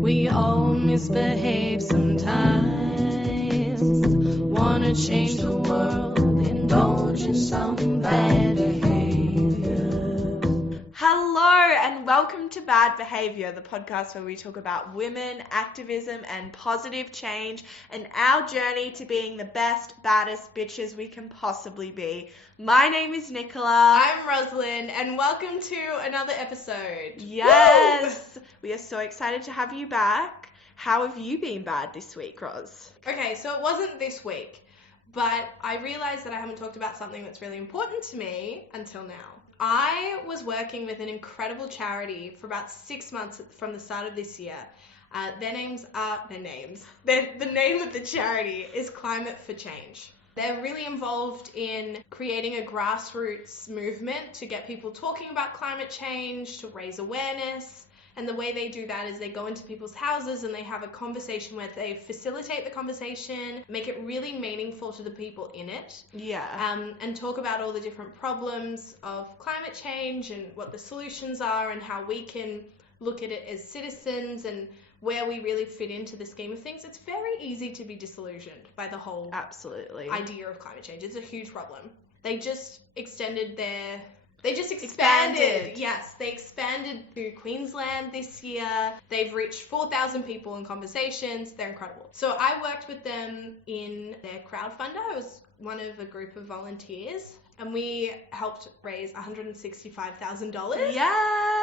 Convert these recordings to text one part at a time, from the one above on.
We all misbehave sometimes. Wanna change the world, indulge in some bad behavior. Hello and welcome to Bad Behavior, the podcast where we talk about women, activism and positive change and our journey to being the best, baddest bitches we can possibly be. My name is Nicola. I'm Rosalind, and welcome to another episode. Yes! Woo! We are so excited to have you back. How have you been bad this week, Ros? Okay, so it wasn't this week, but I realized that I haven't talked about something that's really important to me until now. I was working with an incredible charity for about 6 months from the start of this year. The name of the charity is Climate for Change. They're really involved in creating a grassroots movement to get people talking about climate change, to raise awareness. And the way they do that is they go into people's houses and they have a conversation where they facilitate the conversation, make it really meaningful to the people in it. Yeah. And talk about all the different problems of climate change and what the solutions are and how we can look at it as citizens and where we really fit into the scheme of things. It's very easy to be disillusioned by the whole idea of climate change. It's a huge problem. They just expanded. Yes, they expanded to Queensland this year. They've reached 4,000 people in conversations. They're incredible. So I worked with them in their crowdfunder. I was one of a group of volunteers, and we helped raise $165,000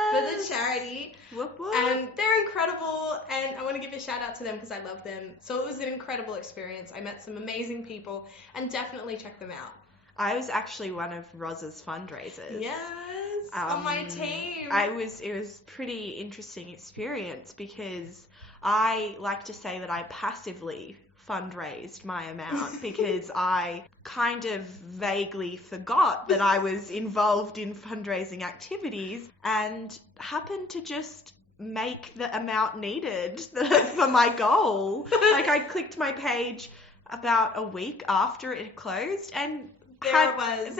for the charity. Whoop, whoop. And they're incredible, and I want to give a shout out to them because I love them. So it was an incredible experience. I met some amazing people, and definitely check them out. I was actually one of Roz's fundraisers. Yes, on my team. It was pretty interesting experience because I like to say that I passively fundraised my amount because I kind of vaguely forgot that I was involved in fundraising activities and happened to just make the amount needed for my goal. Like I clicked my page about a week after it had closed and There it was.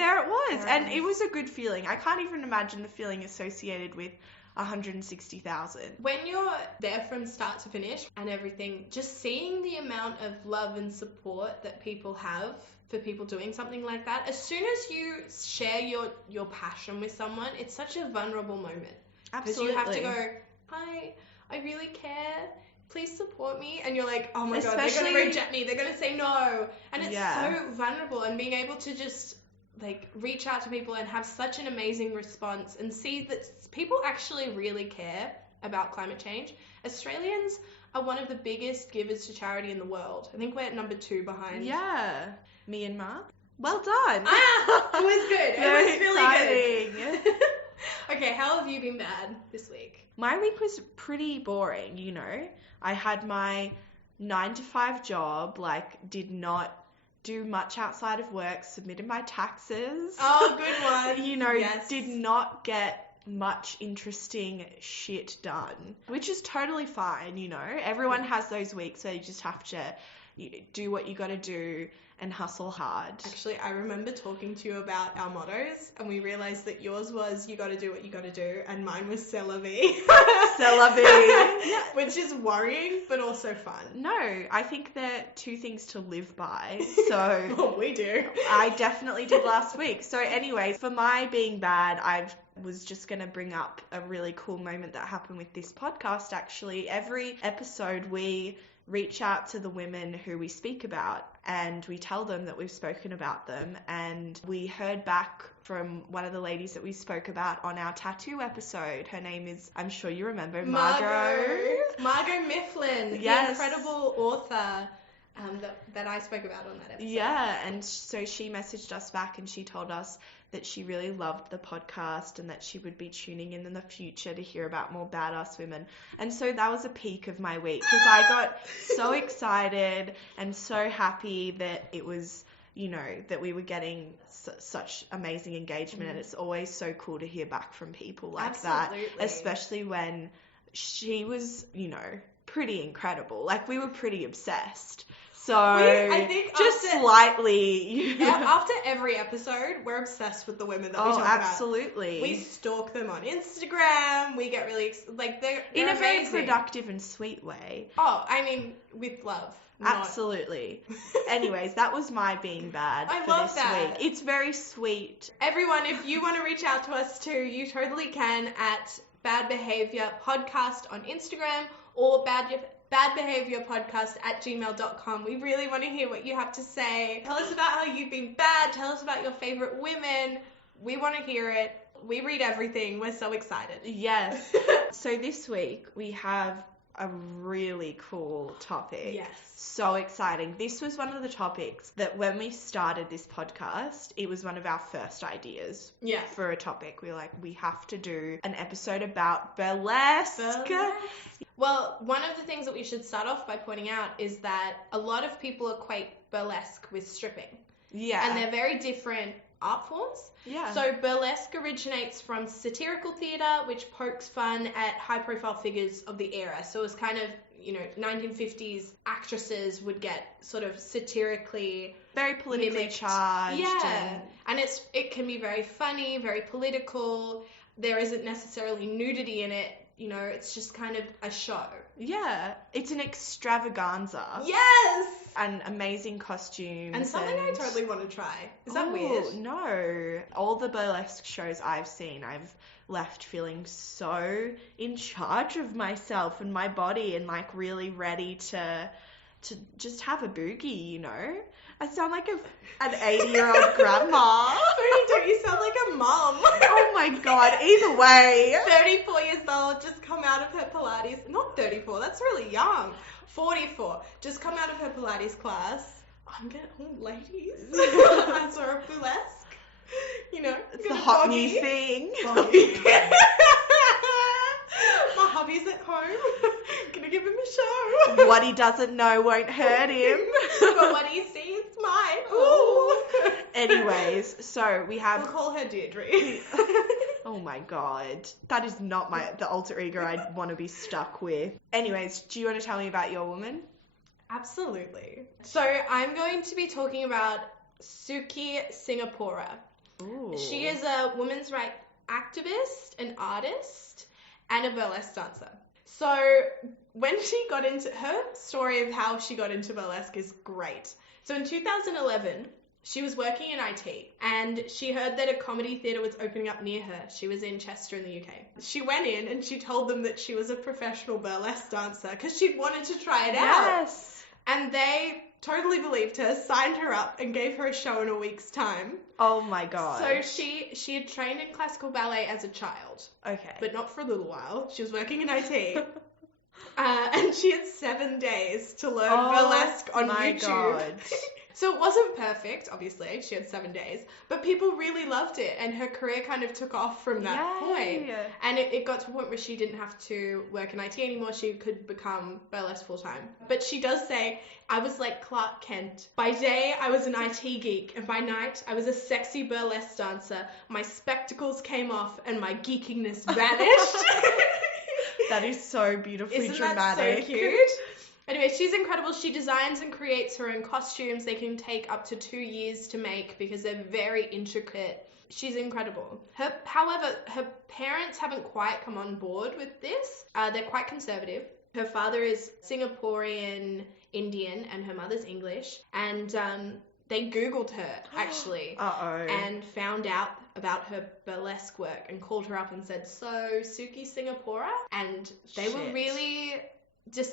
And it was a good feeling. I can't even imagine the feeling associated with 160,000. When you're there from start to finish and everything, just seeing the amount of love and support that people have for people doing something like that, as soon as you share your passion with someone, it's such a vulnerable moment. Absolutely. Because you have to go, hi, I really care. Please support me. And you're like, oh my God, they're going to reject me. They're going to say no. And it's so vulnerable. And being able to just like reach out to people and have such an amazing response and see that people actually really care about climate change. Australians are one of the biggest givers to charity in the world. I think we're at number 2 behind. Yeah. Myanmar. Well done. It was good. It was really exciting. good. Okay, how have you been bad this week? My week was pretty boring, you know. I had my 9-to-5 job, like did not do much outside of work, submitted my taxes. Oh, good one. You know, did not get much interesting shit done, which is totally fine, you know. Everyone has those weeks where you just have to do what you got to do and hustle hard. Actually, I remember talking to you about our mottos, and we realised that yours was you got to do what you got to do, and mine was c'est la vie. C'est la vie. Which is worrying, but also fun. No, I think they're 2 things to live by, so... Well, we do. I definitely did last week. So anyways, for my being bad, I was just going to bring up a really cool moment that happened with this podcast, actually. Every episode, we reach out to the women who we speak about and we tell them that we've spoken about them, and we heard back from one of the ladies that we spoke about on our tattoo episode. Her name is, I'm sure you remember, Margot Mifflin, yes. The incredible author that I spoke about on that episode. Yeah, and so she messaged us back and she told us that she really loved the podcast and that she would be tuning in the future to hear about more badass women. And so that was a peak of my week because I got so excited and so happy that it was, you know, that we were getting such amazing engagement. And it's always so cool to hear back from people like that, especially when she was, you know, pretty incredible. Like, we were pretty obsessed. I think just slightly. After every episode, we're obsessed with the women that we talk about. Absolutely. We stalk them on Instagram. We get really they're in a amazing. very productive and sweet way. Oh, I mean, with love. Absolutely. Anyways, that was my being bad I for love this that. week. It's very sweet. Everyone, if you want to reach out to us too, you totally can at Bad Behavior Podcast on Instagram or badbehaviorpodcast@gmail.com. We really want to hear what you have to say. Tell us about how you've been bad. Tell us about your favorite women. We want to hear it. We read everything. We're so excited. Yes. So this week we have a really cool topic. Yes. So exciting. This was one of the topics that when we started this podcast, it was one of our first ideas for a topic. We were like, we have to do an episode about burlesque. Well, one of the things that we should start off by pointing out is that a lot of people equate burlesque with stripping. Yeah. And they're very different art forms. Yeah. So burlesque originates from satirical theatre, which pokes fun at high-profile figures of the era. So it was kind of, 1950s actresses would get sort of satirically very politically mimicked. Charged. Yeah. And it can be very funny, very political. There isn't necessarily nudity in it. It's just kind of a show. Yeah. It's an extravaganza. Yes! And amazing costumes. And something I totally want to try. Is that weird? No. All the burlesque shows I've seen, I've left feeling so in charge of myself and my body and like really ready to just have a boogie, I sound like an 80-year-old grandma. Don't you sound like a mum? Oh my god, either way. 34 years old, just come out of her Pilates. Not 34, that's really young. 44, just come out of her Pilates class. Ladies. I saw a burlesque. It's the hot new thing. My hubby's at home. Gonna give him a show. What he doesn't know won't hurt him. But what he sees might. Ooh. Anyways, so we have... We'll call her Deirdre. Oh my god. That is not the alter ego I'd want to be stuck with. Anyways, do you want to tell me about your woman? Absolutely. So I'm going to be talking about Sukki Singapora. Ooh. She is a women's rights activist, an artist, and a burlesque dancer. So when she got into her story of how she got into burlesque is great. So in 2011, she was working in IT and she heard that a comedy theatre was opening up near her. She was in Chester in the UK. She went in and she told them that she was a professional burlesque dancer because she'd wanted to try it out. Yes. And they totally believed her, signed her up, and gave her a show in a week's time. Oh my god. So she had trained in classical ballet as a child. Okay. But not for a little while. She was working in IT. And she had 7 days to learn burlesque on YouTube. God. So it wasn't perfect, obviously. She had 7 days. But people really loved it. And her career kind of took off from that point. And it got to a point where she didn't have to work in IT anymore. She could become burlesque full-time. But she does say, I was like Clark Kent. By day, I was an IT geek. And by night, I was a sexy burlesque dancer. My spectacles came off and my geekiness vanished. That is so beautifully Isn't dramatic. That so cute? Anyway, she's incredible. She designs and creates her own costumes. They can take up to 2 years to make because they're very intricate. She's incredible. However, her parents haven't quite come on board with this. They're quite conservative. Her father is Singaporean Indian and her mother's English. And they Googled her, actually. And found out about her burlesque work and called her up and said, so, Sukki Singapora? And they were really...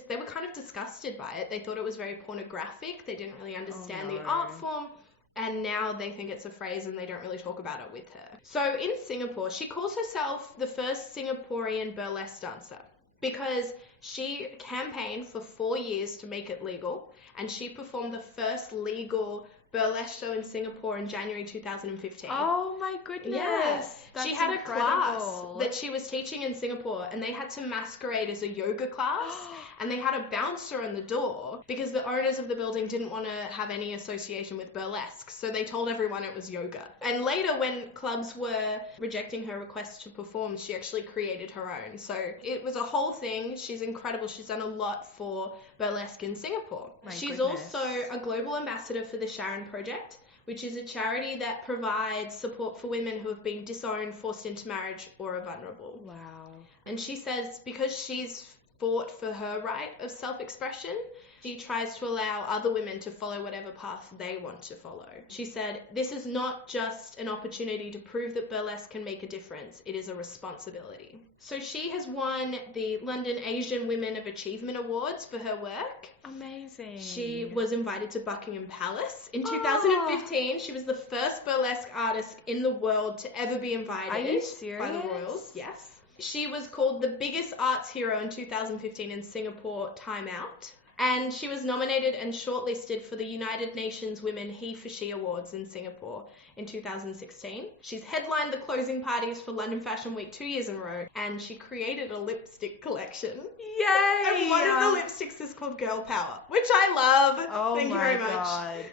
they were kind of disgusted by it. They thought it was very pornographic. They didn't really understand the art form. And now they think it's a phrase and they don't really talk about it with her. So in Singapore, she calls herself the first Singaporean burlesque dancer because she campaigned for 4 years to make it legal. And she performed the first legal burlesque show in Singapore in January 2015. Oh my goodness. Yes. That's she had incredible. a class that she was teaching in Singapore, and they had to masquerade as a yoga class, and they had a bouncer on the door because the owners of the building didn't want to have any association with burlesque, so they told everyone it was yoga. And later, when clubs were rejecting her request to perform, she actually created her own. So it was a whole thing. She's incredible. She's done a lot for burlesque in Singapore. She's also a global ambassador for the Sharon Project, which is a charity that provides support for women who have been disowned, forced into marriage, or are vulnerable. Wow. And she says because she's fought for her right of self-expression, she tries to allow other women to follow whatever path they want to follow. She said, "This is not just an opportunity to prove that burlesque can make a difference. It is a responsibility." So she has won the London Asian Women of Achievement Awards for her work. Amazing. She was invited to Buckingham Palace in 2015. She was the first burlesque artist in the world to ever be invited. Are you serious? By the royals. Yes. She was called the biggest arts hero in 2015 in Singapore Time Out. And she was nominated and shortlisted for the United Nations Women He for She Awards in Singapore in 2016. She's headlined the closing parties for London Fashion Week 2 years in a row, and she created a lipstick collection. Yay! And one of the lipsticks is called Girl Power, which I love. Oh Thank you my very much. God.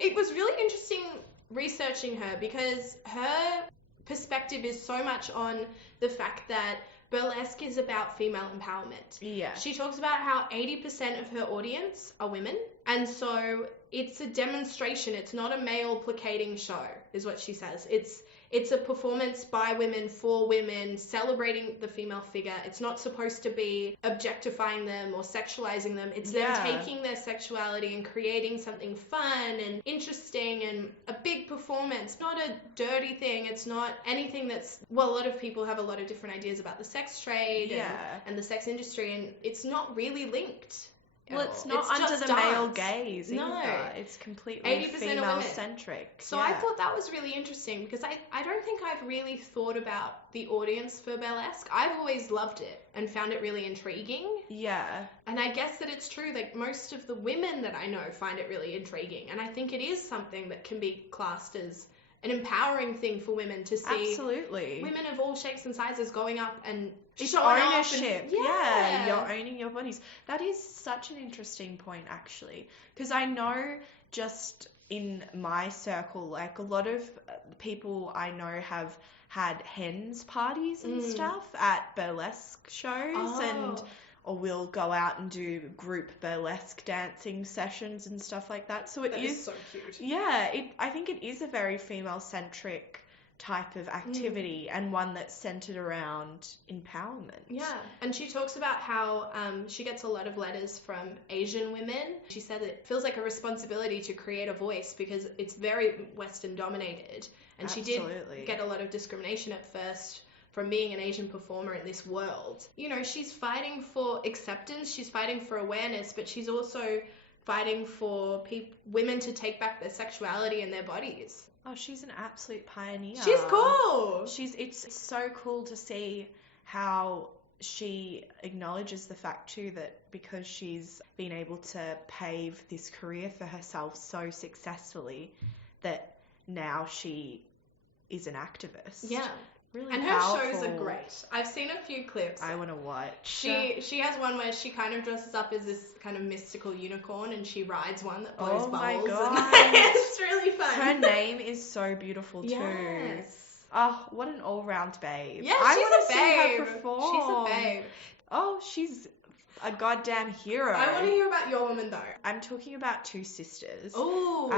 It was really interesting researching her because her perspective is so much on the fact that burlesque is about female empowerment. Yeah. She talks about how 80% of her audience are women, and so it's a demonstration. It's not a male placating show, is what she says. It's a performance by women for women, celebrating the female figure. It's not supposed to be objectifying them or sexualizing them. It's them taking their sexuality and creating something fun and interesting and a big performance. Not a dirty thing. It's not anything that's, well, a lot of people have a lot of different ideas about the sex trade and the sex industry, and it's not really linked. Well, it's not under the male gaze either. It's completely female-centric. So I thought that was really interesting because I don't think I've really thought about the audience for burlesque. I've always loved it and found it really intriguing. Yeah. And I guess that it's true, like most of the women that I know find it really intriguing. And I think it is something that can be classed as an empowering thing for women to see. Absolutely. Women of all shapes and sizes going up and it's showing ownership. Off. Yeah, you're owning your bodies. That is such an interesting point, actually, because I know just in my circle, like a lot of people I know have had hens parties and stuff at burlesque shows or we'll go out and do group burlesque dancing sessions and stuff like that. So that is so cute. Yeah, I think it is a very female-centric type of activity and one that's centered around empowerment. Yeah, and she talks about how she gets a lot of letters from Asian women. She said it feels like a responsibility to create a voice because it's very Western dominated, and she did get a lot of discrimination at first from being an Asian performer in this world. You know, she's fighting for acceptance, she's fighting for awareness, but she's also fighting for women to take back their sexuality and their bodies. Oh, she's an absolute pioneer. She's cool. It's so cool to see how she acknowledges the fact too that because she's been able to pave this career for herself so successfully that now she is an activist. Yeah. Really and powerful. Her shows are great. I've seen a few clips. I want to watch. She has one where she kind of dresses up as this kind of mystical unicorn and she rides one that blows bubbles. My God. It's really fun. Her name is so beautiful too. Yes. Oh, what an all-round babe. Yeah, I she's want a to babe. see her perform. She's a babe. Oh, she's a goddamn hero. I want to hear about your woman though. I'm talking about two sisters. Ooh.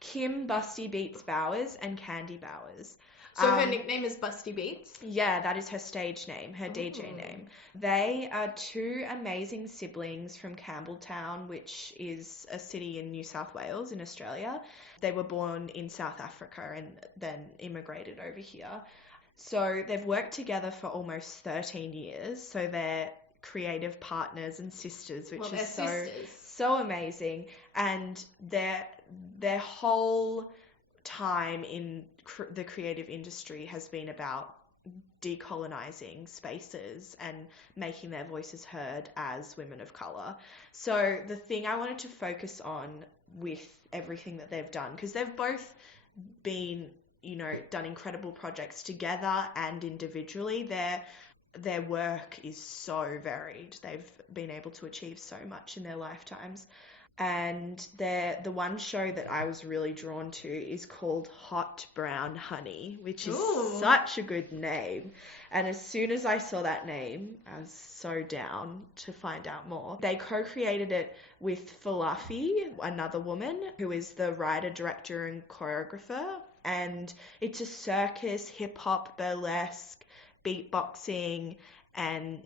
Kim Busty Beatz Bowers and Candy Bowers. So her nickname is Busty Beatz? Yeah, that is her stage name, her DJ name. They are two amazing siblings from Campbelltown, which is a city in New South Wales in Australia. They were born in South Africa and then immigrated over here. So they've worked together for almost 13 years. So they're creative partners and sisters, which is so amazing. And their whole time in the creative industry has been about decolonizing spaces and making their voices heard as women of color. So the thing I wanted to focus on with everything that they've done, because they've both been, done incredible projects together and individually. Their work is so varied. They've been able to achieve so much in their lifetimes. And the one show that I was really drawn to is called Hot Brown Honey, which is such a good name. And as soon as I saw that name, I was so down to find out more. They co-created it with Falafi, another woman who is the writer, director, and choreographer. And it's a circus, hip-hop, burlesque, beatboxing, and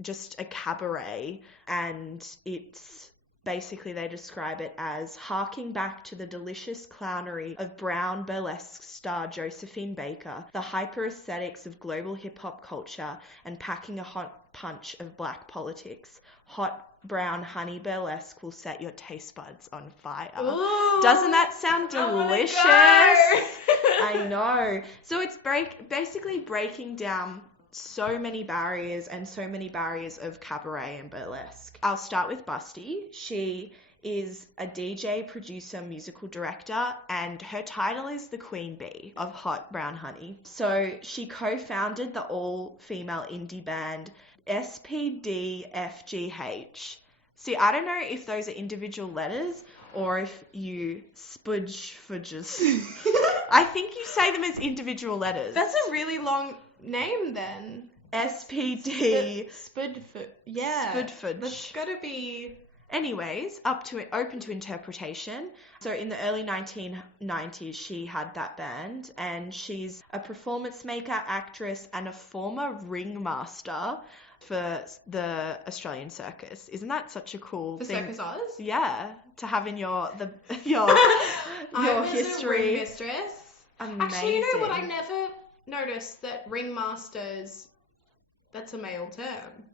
just a cabaret. And it's... basically, they describe it as harking back to the delicious clownery of brown burlesque star Josephine Baker, the hyper-aesthetics of global hip-hop culture, and packing a hot punch of black politics. Hot brown honey burlesque will set your taste buds on fire. Ooh, doesn't that sound delicious? I know. So it's basically breaking down so many barriers of cabaret and burlesque. I'll start with Busty. She is a DJ, producer, musical director, and her title is the Queen Bee of Hot Brown Honey. So she co-founded the all-female indie band SPDFGH. See, I don't know if those are individual letters or if you spudge-fudges. I think you say them as individual letters. That's a really long name then. SPD. Spudfudge. Yeah. Spudfudge. That's gotta be... Anyways, open to interpretation. So in the early 1990s, she had that band, and she's a performance maker, actress, and a former ringmaster for the Australian circus. Isn't that such a cool thing? For Circus Oz? Yeah, to have in your history. I was a ring mistress. Amazing. Actually, you know what? I never noticed that ringmasters, that's a male term.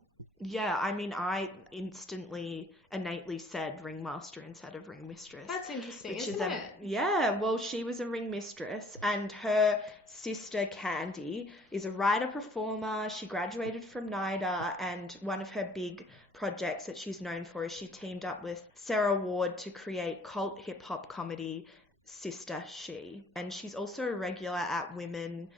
Yeah, I mean, I innately said ringmaster instead of ringmistress. That's interesting, isn't it? Yeah, well, she was a ringmistress, and her sister Candy is a writer-performer. She graduated from NIDA, and one of her big projects that she's known for is she teamed up with Sarah Ward to create cult hip-hop comedy Sister She. And she's also a regular at Women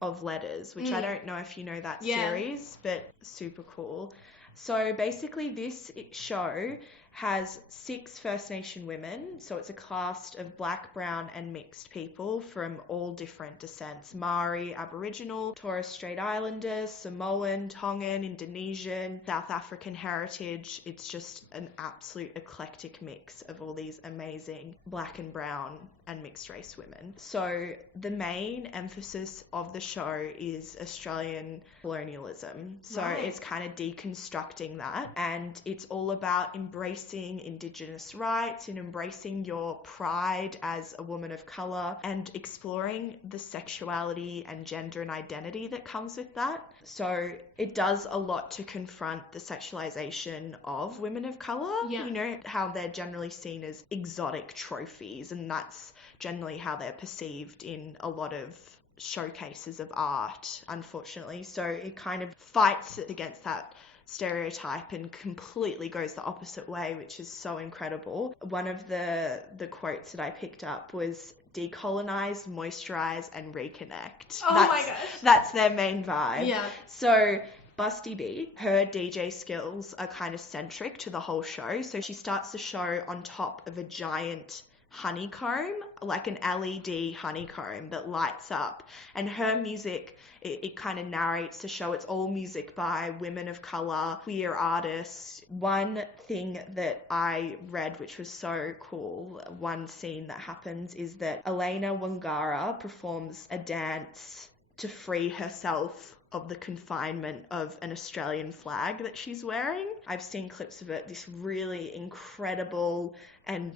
of Letters, which I don't know if you know that series, but super cool. So basically this show has 6 First Nation women. So it's a cast of black, brown and mixed people from all different descents. Maori, Aboriginal, Torres Strait Islander, Samoan, Tongan, Indonesian, South African heritage. It's just an absolute eclectic mix of all these amazing black and brown and mixed race women. So the main emphasis of the show is Australian colonialism. So it's kind of deconstructing that, and it's all about embracing Indigenous rights and embracing your pride as a woman of colour and exploring the sexuality and gender and identity that comes with that. So it does a lot to confront the sexualization of women of colour. Yeah. You know, how they're generally seen as exotic trophies, and that's generally how they're perceived in a lot of showcases of art, unfortunately. So it kind of fights against that stereotype and completely goes the opposite way, which is so incredible. One of the quotes that I picked up was decolonize, moisturize and reconnect. Oh my gosh. That's their main vibe. Yeah. So Busty Beatz, her DJ skills are kind of centric to the whole show. So she starts the show on top of a giant honeycomb, like an LED honeycomb that lights up, and her music, it kind of narrates the show. It's all music by women of colour, queer artists. One thing that I read which was so cool, one scene that happens, is that Elena Wangara performs a dance to free herself of the confinement of an Australian flag that she's wearing. I've seen clips of it, this really incredible and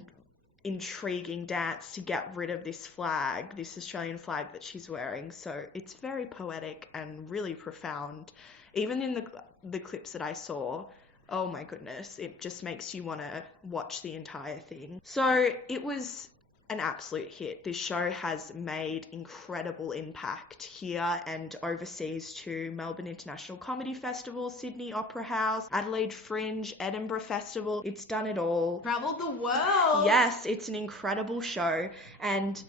intriguing dance to get rid of this flag, this Australian flag that she's wearing. So it's very poetic and really profound. Even in the clips that I saw, oh my goodness, it just makes you want to watch the entire thing. So it was an absolute hit. This show has made incredible impact here and overseas too. Melbourne International Comedy Festival, Sydney Opera House, Adelaide Fringe, Edinburgh Festival. It's done it all. Traveled the world. Yes, it's an incredible show. And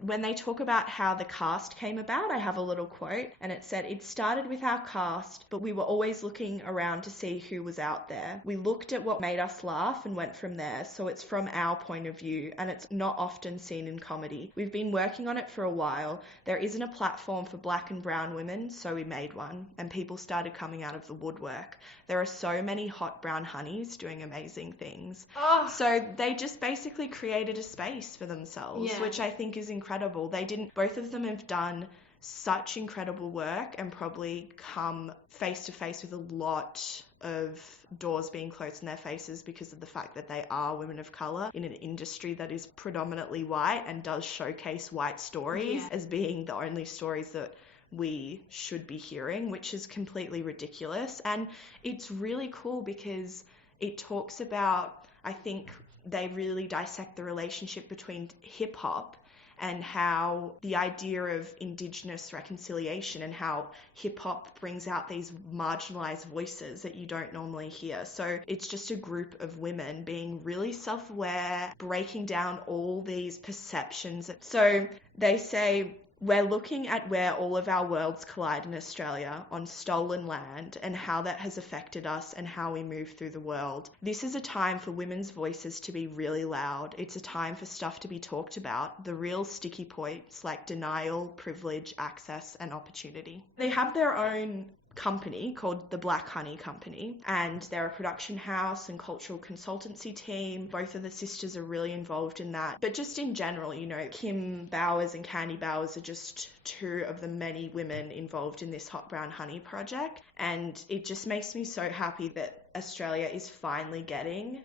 when they talk about how the cast came about, I have a little quote, and it said, "It started with our cast, but we were always looking around to see who was out there. We looked at what made us laugh and went from there, so it's from our point of view, and it's not often seen in comedy. We've been working on it for a while. There isn't a platform for black and brown women, so we made one, and people started coming out of the woodwork. There are so many hot brown honeys doing amazing things." Oh. So they just basically created a space for themselves, which I think is incredible. Both of them have done such incredible work and probably come face to face with a lot of doors being closed in their faces because of the fact that they are women of colour in an industry that is predominantly white and does showcase white stories as being the only stories that we should be hearing, which is completely ridiculous. And it's really cool because it talks about, I think they really dissect the relationship between hip hop and how the idea of Indigenous reconciliation and how hip-hop brings out these marginalised voices that you don't normally hear. So it's just a group of women being really self-aware, breaking down all these perceptions. So they say, "We're looking at where all of our worlds collide in Australia on stolen land and how that has affected us and how we move through the world. This is a time for women's voices to be really loud. It's a time for stuff to be talked about, the real sticky points like denial, privilege, access and opportunity." They have their own company called the Black Honey Company, and they're a production house and cultural consultancy team. Both of the sisters are really involved in that. But just in general, you know, Kim Bowers and Candy Bowers are just two of the many women involved in this Hot Brown Honey project, and it just makes me so happy that Australia is finally getting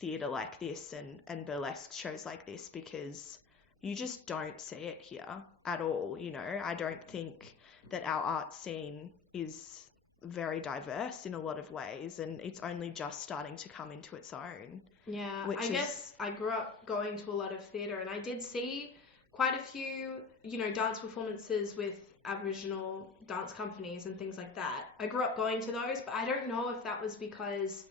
theatre like this and burlesque shows like this, because you just don't see it here at all. You know, I don't think that our art scene is very diverse in a lot of ways, and it's only just starting to come into its own. Yeah, I guess I grew up going to a lot of theatre, and I did see quite a few, you know, dance performances with Aboriginal dance companies and things like that. I grew up going to those, but I don't know if that was because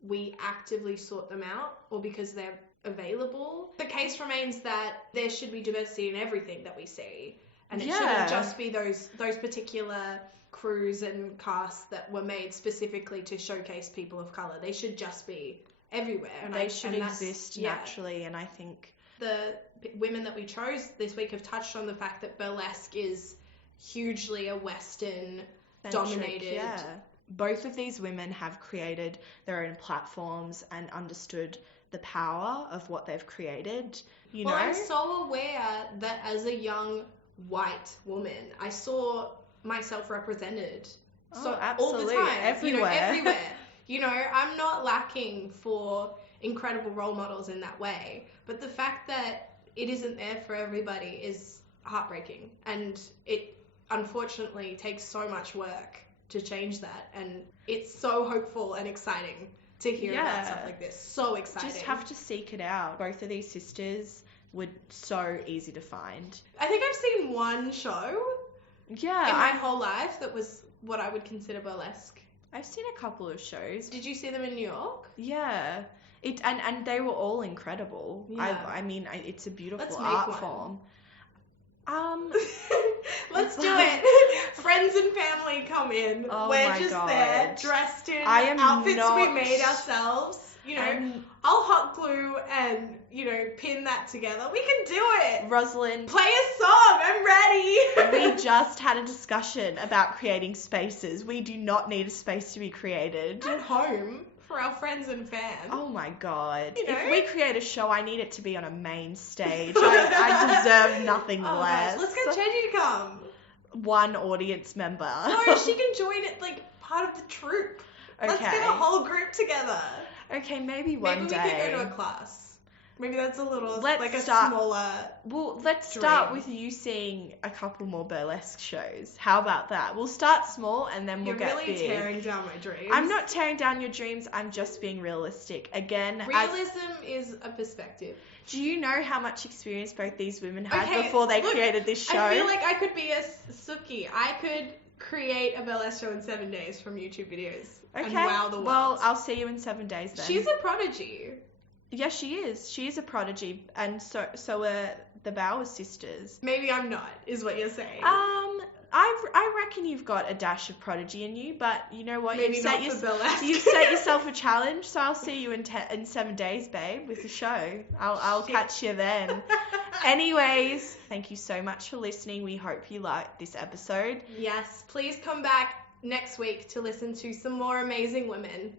we actively sought them out or because they're available. The case remains that there should be diversity in everything that we see. And it shouldn't just be those particular crews and casts that were made specifically to showcase people of colour. They should just be everywhere. And they should exist naturally, and I think the women that we chose this week have touched on the fact that burlesque is hugely a Western-dominated... Yeah. Both of these women have created their own platforms and understood the power of what they've created, you know? I'm so aware that as a young white woman, I saw myself represented all the time, everywhere. You know, I'm not lacking for incredible role models in that way, but the fact that it isn't there for everybody is heartbreaking, and it unfortunately takes so much work to change that, and it's so hopeful and exciting to hear about stuff like this. So exciting. Just have to seek it out. Both of these sisters were so easy to find. I think I've seen one show in my whole life that was what I would consider burlesque. I've seen a couple of shows. Did you see them in New York? Yeah. And they were all incredible. Yeah. I mean, it's a beautiful art form. Let's do it. Friends and family come in. We're just there, dressed in outfits we made ourselves. You know, I'll hot glue and, you know, pin that together. We can do it. Rosalind, play a song. I'm ready. We just had a discussion about creating spaces. We do not need a space to be created. At home. For our friends and fans. Oh my god. You know? If we create a show, I need it to be on a main stage. I deserve nothing less. Gosh. Let's get Chenji to come. One audience member. No, she can join it, like, part of the troupe. Okay. Let's get a whole group together. Okay, maybe one day. Maybe we can go to a class. Maybe that's a little, let's smaller let's start with you seeing a couple more burlesque shows. How about that? We'll start small and then we'll get big. You're really tearing down my dreams. I'm not tearing down your dreams. I'm just being realistic. Again, realism is a perspective. Do you know how much experience both these women had before they created this show? I feel like I could be a Sukki. I could create a burlesque show in 7 days from YouTube videos. Okay. And wow the world. Well, I'll see you in 7 days then. She's a prodigy. Yeah, she is. She is a prodigy, and so are the Bowers sisters. Maybe I'm not, is what you're saying. I reckon you've got a dash of prodigy in you, but you know what? Maybe not for burlesque. You've set yourself a challenge, so I'll see you in 7 days, babe, with the show. I'll catch you then. Anyways, thank you so much for listening. We hope you liked this episode. Yes, please come back next week to listen to some more amazing women.